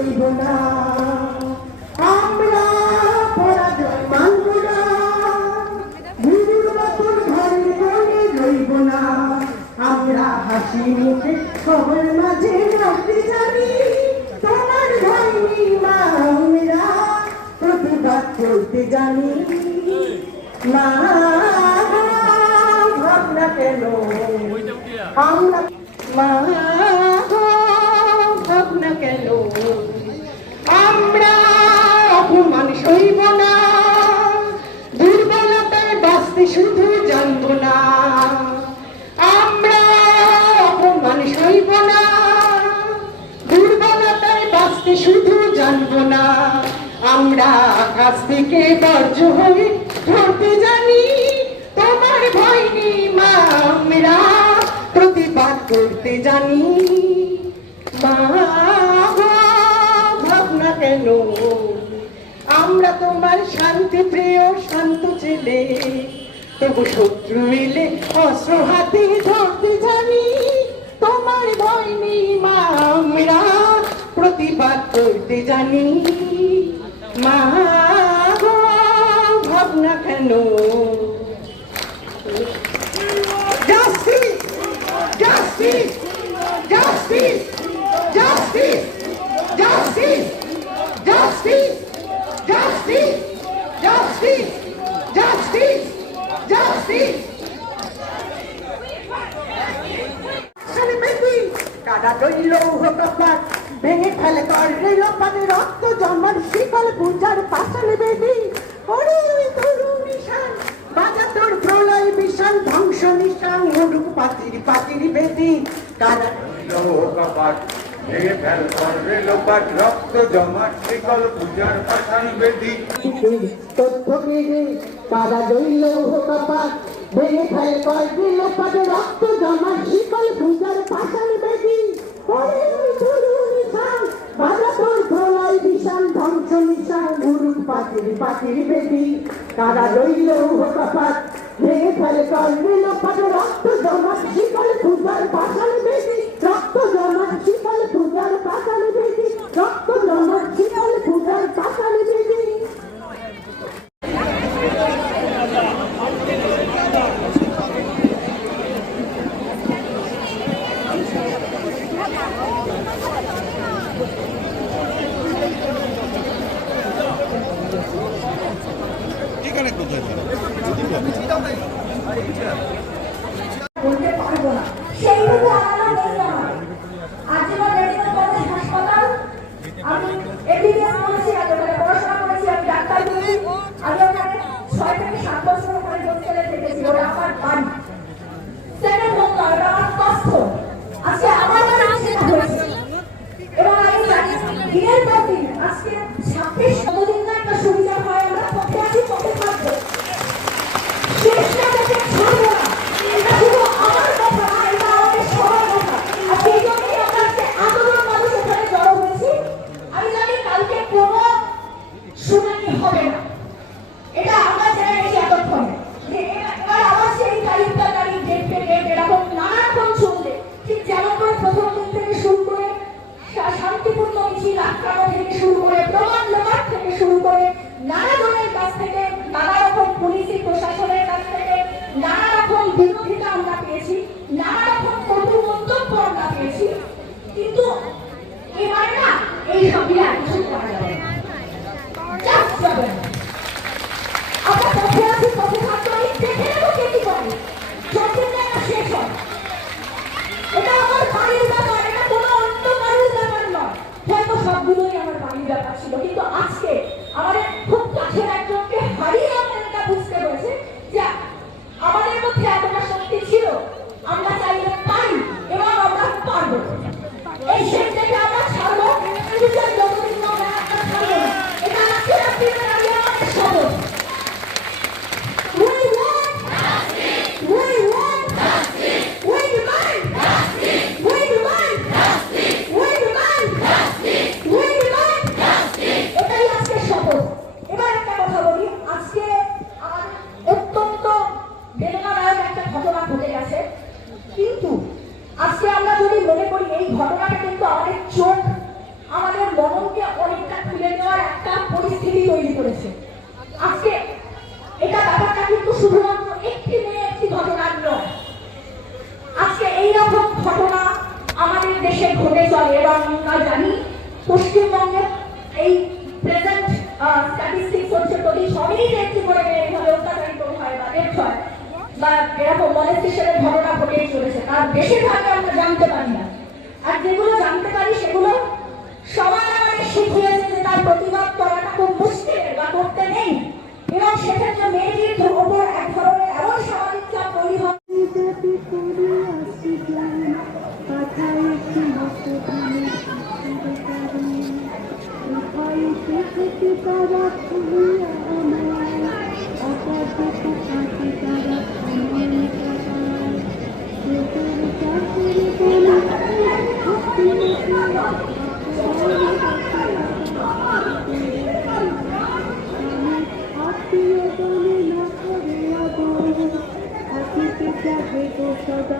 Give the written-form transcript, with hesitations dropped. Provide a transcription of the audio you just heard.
সইব না, আমরা পরাজয় মানব না, গুরুর মতন ঘরে ঘরে রইব না। আমরা হাসি মুখে সবার মাঝে রাখতে জানি, তোমার ভয় নেই মা, আমরা প্রতিবাদ করতে জানি। মা ভাবনা কেন আমরা, মা ভাবনা কেন আমরা অপমান সইব না, দুর্বলতায় বাঁচতে শুধু জানব না। আমরা অপমান সইব না, দুর্বলতায় বাঁচতে শুধু জানব না। আমরা আকাশ থেকে বর্জ্য হয়ে ধরতে জানি, তোমার ভয় নেই মা, আমরা প্রতিবাদ করতে জানি। মা ভাবনা কেন আমরা তোমার শান্তি প্রিয় শান্ত ছেলে, তবু শত্রু এলে অস্ত্র হাতে ধরতে জানি, তোমার ভয় নেই মা, আমরা প্রতিবাদ করতে জানি। মা ভাবনা কেন Justice! Justice! Justice! Justice! Justice! Justice! Justice! Justice! Justice! Justice! কাদা দইল কপাট ভেঙে ফেলে করে লোপানে, রক্ত জন্মার শিকল পূজার পাশালে বেদি ওরে ধরু নিশান বাজা তোর প্রলয় বিশাল ধ্বংস নিশান মুরুক পাতির পাতির বেদি। কাদা দইল কপাট ভেঙে ফেলে করে লোপাট, রক্ত জন্মার শিকল পূজার পাশালে বেদি। তথ্য কেড়ে কাদা দইল কপাট ভেঙে ফেলে করে লোপাট, রক্ত জন্মার শিকল পূজার পাশালে বেদি ওরে ধরু নিশান বাজা তোর প্রলয় বিশাল ধ্বংস নিশান মুরুক পাতির পাতির বেদি। কাদা দইল কপাট ভেঙে ফেলে করে লোপাট, রক্ত জন্মার শিকল পূজার পাশালে বেদি, রক্ত জন্মার শিকল পূজার পাশালে বেদি, রক্ত জন্মার শিকল পূজার পাশালে বেদি। বলতে পারবো না, সেইভাবে আমার বলতে হয়। আজিমা মেডিকেল কলেজ হাসপাতাল, আমি এমবিবিএস করেছি, আমি ওখানে পড়াশোনা করেছি, আমি ডাক্তার করেছি, আমি ওখানে 6 থেকে 7 বছর ওখানে হোস্টেলে থেকেছি। ওরা আমার বাড়ি সেকেন্ড হোম না, ওটা আমার কষ্ট। আজকে আমার বাড়ি সেটা হয়েছে এবং আমি জানি দিনের পর দিন আজকে 26 কতদিন না একটা সুবিধা হয়, আমরা পথে আছি, পথে থাকবো, চেষ্টা থেকে ছাড়বো না। এটা শুধু আমার কথা না, এটা আমাদের সবার কথা। আর সেই জন্যই আমরা আজকে এতজন মানুষ এখানে জড়ো হয়েছি। আমি জানি কালকে কোনো শুনানি হবে না, এটা আমরা জেনে গেছি এতক্ষণে, যে এবার আবার সেই তারিখটা তারিখ ডেট ডেট এরকম নানা রকম চলবে। ঠিক যেমন করে প্রথম দিন থেকে শুরু করে শান্তিপূর্ণ মিছিল আটকানো থেকে শুরু করে প্রমাণ লোপাট থেকে শুরু করে নানা জনের কাছ থেকে, নানা রকম পুলিশি প্রশাসনের কাছ থেকে নানা রকম বিরোধিতা আমরা পেয়েছি, নানা রকম কটু মন্তব্য আমরা পেয়েছি, কিন্তু এবার না এই সব দিয়ে আর কিছু করা যাবে না, জাস্ট যাবে না। আমরা পথে আছি, পথে থাকতে পারি, দেখে নেবো কে কি করে, যতদিন না এটা শেষ হয়। এটা আমার বাড়ির ব্যাপার, এটা কোনো অন্য কারোর ব্যাপার নয়। হয়তো সবগুলোই আমার বাড়ির ব্যাপার ছিল, কিন্তু আজকে আমাদের খুব কাছের একজনকে হারিয়ে আমাদের এটা বুঝতে হয়েছে যে আমাদের মধ্যে এতটা শক্তি ছিল, আমরা চাইলে পারি এবং আমরা পারবো। এই শেষ থেকে আমরা ছাড়বো, কিন্তু যতদিন আমরা একটা ছাড়বো না, এটা আজকে রাত্রে দাঁড়িয়ে আমাদের শপথ। এটাই আজকে শপথ। আমরা জানি পশ্চিমবঙ্গে এই প্রেজেন্ট স্ট্যাটিস্টিক্স হচ্ছে প্রতি 6 মিনিটে একটি করে মেয়ে এভাবে অত্যাচারিত হয় বা রেপ হয় বা এরকম মলেস্টেশনের ঘটনা ঘটেই চলেছে, তার বেশিরভাগ আমরা জানতে পারি না। আর যেগুলো জানতে পারি সেগুলো সবাই আমাদের শিখিয়েছে যে তার প্রতিবাদ করাটা খুব মুশকিল বা করতে নেই, এবং সেক্ষেত্রে মেয়েটির ওপর এক ধরনের এমন সামাজিক চাপ তৈরি হয়। সদা